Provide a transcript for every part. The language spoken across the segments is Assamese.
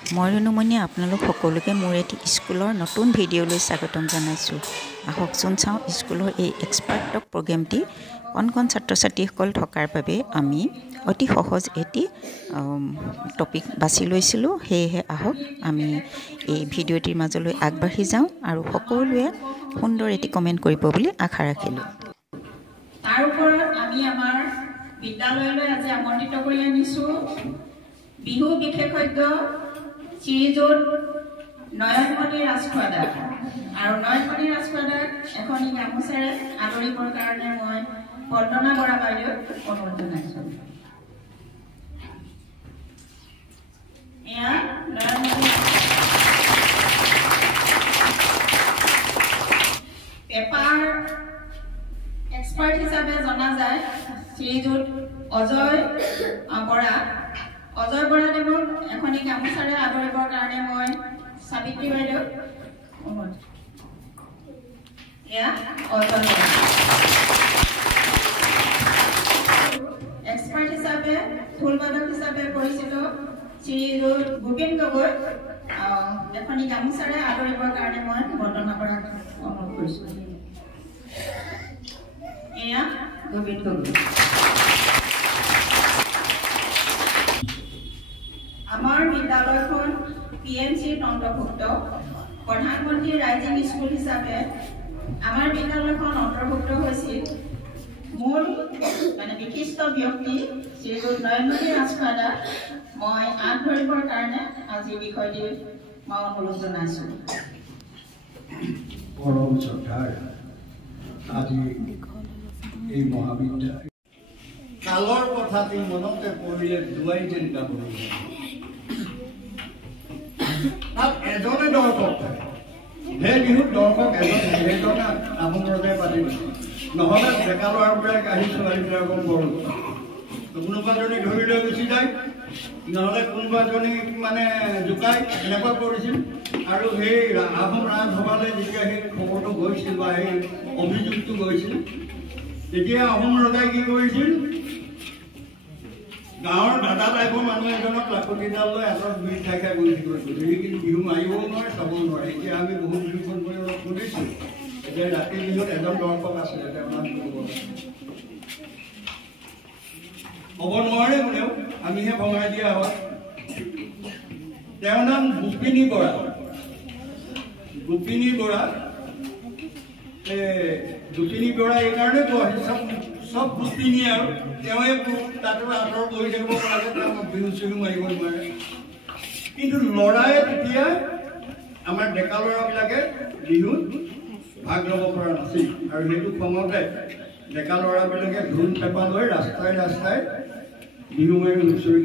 মই ৰুণুমণি আপোনালোক সকলোকে মোৰ এটি স্কুলৰ নতুন ভিডিঅ'লৈ স্বাগতম জনাইছোঁ। আহকচোন চাওঁ স্কুলৰ এই এক্সপাৰ্ট টক প্ৰগ্ৰেমটি কণ কণ ছাত্ৰ ছাত্ৰীসকল থকাৰ বাবে আমি অতি সহজ এটি টপিক বাছি লৈছিলোঁ। সেয়েহে আহক আমি এই ভিডিঅ'টিৰ মাজলৈ আগবাঢ়ি যাওঁ আৰু সকলোৱে সুন্দৰ এটি কমেণ্ট কৰিব বুলি আশা ৰাখিলোঁ। তাৰ ওপৰত আমি আমাৰ বিদ্যালয়লৈ আজি আমন্ত্ৰিত কৰি আনিছোঁ বিহু বিশেষজ্ঞ শ্ৰীযুত নয়নমণি ৰাজখোৱাদা আৰু নয়নমণি ৰাজখোৱাদাক এখন গামোচাৰে আদৰিবৰ কাৰণে মই বন্দনা বৰা বাইদেউক অনুৰোধ জনাইছোঁ। এয়া নয়নমণি পেপাৰ এক্সপাৰ্ট হিচাপে জনা যায় শ্ৰীযুত অজয় বৰা দেৱক এখনি গামোচাৰে আদৰিবৰ কাৰণে মই সাবিত্ৰী বাইদেউক অনুৰোধ। এয়া অজয় বৰা এক্সপাৰ্ট হিচাপে ঢোলবাদক হিচাপে পৰিচিত শ্ৰীযুত গোবিন্দ গগৈ এখনি গামোচাৰে আদৰিবৰ কাৰণে মই বন্দনা বৰাক অনুৰোধ কৰিছোঁ। এয়া গোবিন্দ গগৈ। আমাৰ বিদ্যালয়খন PMCৰ অন্তৰ্ভুক্ত প্ৰধানমন্ত্ৰী ৰাইজিং স্কুল হিচাপে আমাৰ বিদ্যালয়খন অন্তৰ্ভুক্ত হৈছিল মূল বিশিষ্ট ব্যক্তি শ্ৰীযুত নয়নমণি ৰাজখোৱাদা মই আগ ধৰিবৰ কাৰণে আজি বিষয়টি মই অনুৰোধ জনাইছোঁ। পৰম শ্ৰদ্ধাৰ আজি এই মহাবিদ্যালয় কালৰ কথাটি মনতে পৰিলে দুৱাই যেন গাবলৈ তাত এজনে দৰ্শক থাকে। সেই বিহুত দৰ্শক এজন সেইজনে আহোম ৰজাই পাতিব, নহ'লে ডেকা ল'ৰাবোৰে আহি ছোৱালীবিলাকক বৰ কোনোবাজনী ধৰি লৈ গুচি যায়, নহ'লে কোনোবাজনী জোকাই এনেকুৱা কৰিছিল। আৰু সেই আহোম ৰাজসভালৈ যেতিয়া সেই খবৰটো গৈছিল বা সেই অভিযোগটো গৈছিল, তেতিয়া আহোম ৰজাই কি কৰিছিল, গাঁৱৰ দাদা টাইপৰ মানুহ এজনক লাখুটিডাল লৈ হাতত বিহু খাই খাই গৈ থাকিব। গধূলি কিন্তু বিহু মাৰিবও নোৱাৰে, চাবও নোৱাৰে। এতিয়া আমি বহুত বিহুখন কৰি অলপ শুনিছোঁ, এতিয়া ৰাতি বিহুত এজন দৰ্শক আছিলে, তেওঁৰ নাম ক'ব নোৱাৰে কোনেও, আমিহে ভঙাই দিয়া হয়। তেওঁৰ নাম গোপিনী বৰা। গোপিনী বৰা এইকাৰণে কোৱা চব গোপিনী আৰু তেওঁৱে তাতো আঁতৰ বহি থাকিব পাৰে, তেওঁ বিহু চিহু মাৰিব নোৱাৰে। কিন্তু ল'ৰাই তেতিয়া আমাৰ ডেকা ল'ৰাবিলাকে বিহুত ভাগ ল'ব পৰা নাছিল। আৰু সেইটো সময়তে ডেকা ল'ৰাবিলাকে ঢোল পেঁপা লৈ ৰাস্তাই ৰাস্তাই বিহু মাৰি হুঁচৰি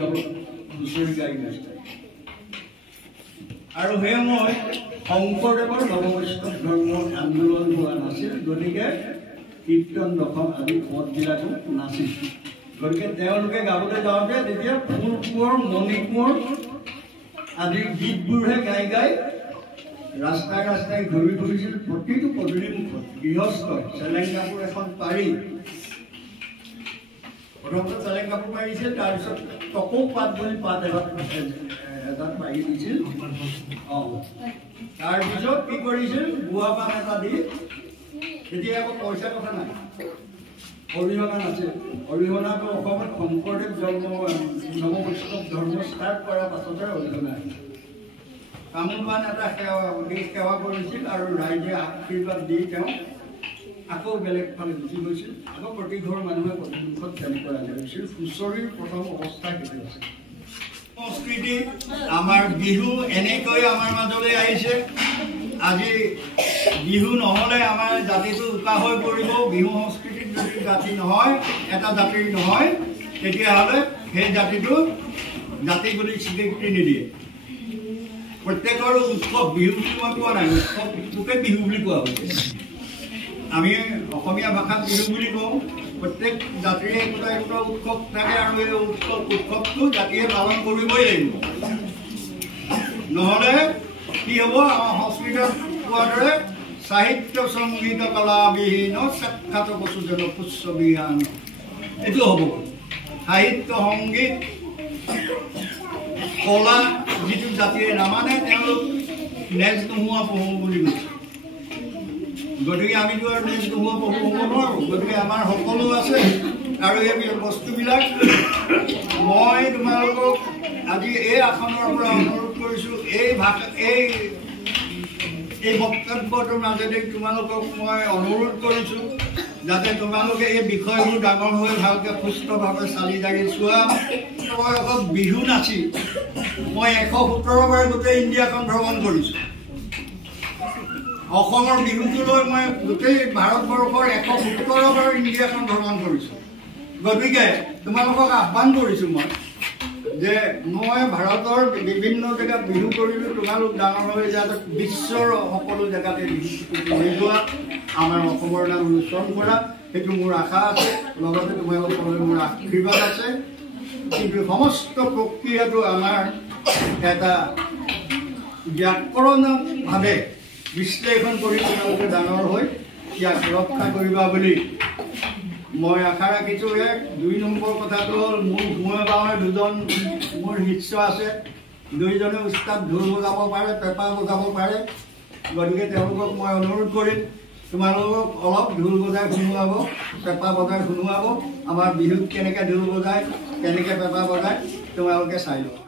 গাই গৈছে। আৰু সেই সময়ত শংকৰদেৱৰ নৱবৈষ্ণৱ ধৰ্মৰ আন্দোলন হোৱা নাছিল, গতিকে কীৰ্তন দশম আদি পদবিলাকো নাছিল। গতিকে তেওঁলোকে গাবলৈ যাওঁতে তেতিয়া ফুল কোঁৱৰ মণি কোঁৱৰ আদি গীতবোৰহে গাই গাই ৰাস্তাই ৰাস্তাই ঘূৰি ফুৰিছিল। প্ৰতিটো পদূলিমুখত গৃহস্থই চেলেং কাপোৰ এখন পাৰি, প্ৰথমতে চেলেং কাপোৰ পাৰিছিল, তাৰপিছত টকৌ পাত বুলি পাত এজাত পাৰি দিছিল। তাৰপিছত কি কৰিছিল, বুঢ়া পাণ এটা দি, তেতিয়া আকৌ পইচা কথা নাই, অৰিহণা নাছিল। অৰিহণাটো অসমত শংকৰদেৱ নৱবৈষ্ণৱ ধৰ্ম ষ্টাৰ্ট কৰাৰ পাছতে অৰিহণা আহিল। তামোল পাণ এটা সেৱা কৰিছিল আৰু ৰাইজে আশীৰ্বাদ দি তেওঁ আকৌ বেলেগ ফালে গুচি গৈছিল। আকৌ প্ৰতি ঘৰ মানুহে প্ৰতিমুখত তেনেকৈ আদৰিছিল। হুঁচৰিৰ প্ৰথম অৱস্থা সেইটো আছিল। সংস্কৃতি আমাৰ বিহু এনেকৈ আমাৰ মাজলৈ আহিছে। আজি বিহু নহ'লে আমাৰ জাতিটো উকা হৈ পৰিব। বিহু সংস্কৃতিত যদি জাতি নহয়, এটা জাতিৰ নহয়, তেতিয়াহ'লে সেই জাতিটো জাতি বুলি স্বীকৃতি নিদিয়ে। প্ৰত্যেকৰ উৎসৱ বিহু বুলি মই কোৱা নাই, উৎসৱটোকে বিহু বুলি কোৱা হৈছে। আমি অসমীয়া ভাষাত বিহু বুলি কওঁ। প্ৰত্যেক জাতিৰে একোটা একোটা উৎসৱ থাকে আৰু এই উৎসৱটো জাতিয়ে পালন কৰিবই লাগিব। নহ'লে কি হ'ব, আমাৰ সংস্কৃতত কোৱাৰ দৰে সাহিত্য সংগীত কলাবিহীন সাক্ষাৎ বসুজন পুষ্পবিহীন, এইটো হ'ব। সাহিত্য সংগীত কলা যিটো জাতিয়ে নামানে তেওঁলোক নেজ নোহোৱা পহু বুলি কৈছে গতিকে আমিতো আৰু নেজ নোহোৱা পহু হ'ব নোৱাৰোঁ গতিকে আমাৰ সকলো আছে আৰু এই বস্তুবিলাক মই তোমালোকক আজি এই আসনৰ পৰা অনুৰোধ কৰিছোঁ এই বক্তব্যটোৰ মাজেদি তোমালোকক মই অনুৰোধ কৰিছোঁ যাতে তোমালোকে এই বিষয়বোৰ ডাঙৰ হৈ ভালকৈ সুস্থভাৱে চালি জাৰি চোৱা মই অকল বিহু নাচি মই 117 বাৰ গোটেই ইণ্ডিয়াখন ভ্ৰমণ কৰিছোঁ অসমৰ বিহুটো লৈ মই গোটেই ভাৰতবৰ্ষৰ 117 বাৰ ইণ্ডিয়াখন ভ্ৰমণ কৰিছোঁ গতিকে তোমালোকক আহ্বান কৰিছোঁ মই যে মই ভাৰতৰ বিভিন্ন জেগাত বিহু কৰিলোঁ তোমালোক ডাঙৰ হৈ যাতে বিশ্বৰ সকলো জেগাতে বিহু কৰি যোৱা আমাৰ অসমৰ নাম ৰোচন কৰা সেইটো মোৰ আশা আছে লগতে তোমালোকলৈ মোৰ আশীৰ্বাদ আছে কিন্তু সমস্ত প্ৰক্ৰিয়াটো আমাৰ এটা ব্যাকৰণভাৱে বিশ্লেষণ কৰি তোমালোকে ডাঙৰ হৈ ইয়াক ৰক্ষা কৰিবা বুলি মই আশা ৰাখিছোঁ 2 নম্বৰ কথাটো হ'ল মোৰ ঘুমে বাৱে দুজন মোৰ শিষ্য আছে দুইজনে উস্তাদ ঢোল বজাব পাৰে পেঁপা বজাব পাৰে গতিকে তেওঁলোকক মই অনুৰোধ কৰিম তোমালোকক অলপ ঢোল বজাই শুনোৱাব পেঁপা বজাই শুনোৱাব আমাৰ বিহুত কেনেকৈ ঢোল বজায় কেনেকৈ পেঁপা বজায় তোমালোকে চাই লোৱা